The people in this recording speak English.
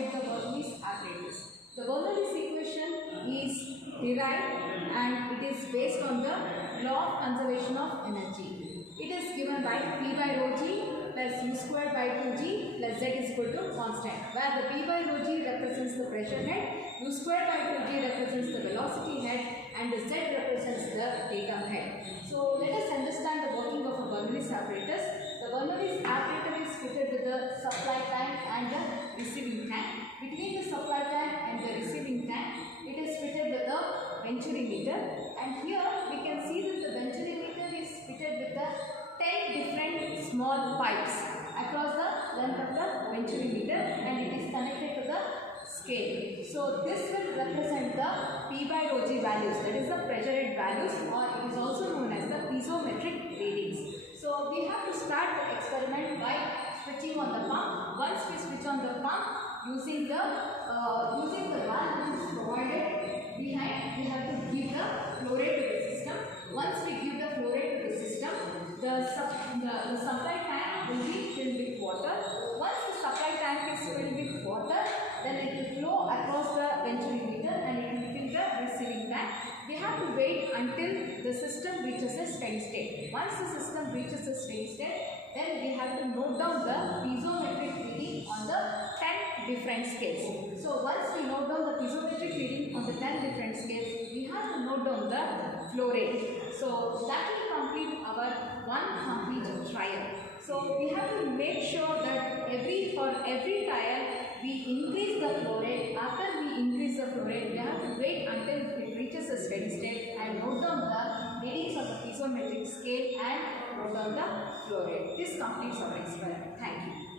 calculate the Bernoulli's apparatus. The Bernoulli's equation is derived and it is based on the law of conservation of energy. It is given by P by rho g plus U squared by 2g plus Z is equal to constant, where the P by rho g represents the pressure head, U squared by 2g represents the velocity head, and the Z represents the datum head. So let us understand the working of a Bernoulli's apparatus. The Bernoulli's apparatus is fitted with the supply tank and the receiving tank. Between the supply tank and the receiving tank, it is fitted with a venturimeter, and here we can see that the venturimeter is fitted with the 10 different small pipes across the length of the venturimeter, and it is connected to the scale. So this will represent the P by rho g values, that is the pressure head values, or it is also known as the piezometric readings. So we have to start the experiment by switching on the pump. Once we switch on the pump, using the valve which is provided behind, we have to give the flow rate to the system. Once we give the flow rate to the system, the supply tank will be filled with water. Once the supply tank is filled with water, then it will flow across the venturimeter and it will fill the receiving tank. We have to wait until the system reaches a steady state. Once the system reaches a steady state, then we have to note down the piezometric reading on the 10 different scales. So once we note down the piezometric reading on the 10 different scales, we have to note down the flow rate. So that will complete our one complete trial. So we have to make sure that for every trial we increase the flow rate. After we increase the flow rate, we have to wait until it reaches a steady state and note down the readings of the piezometric scale and note down the flow rate. This completes our experiment. Thank you.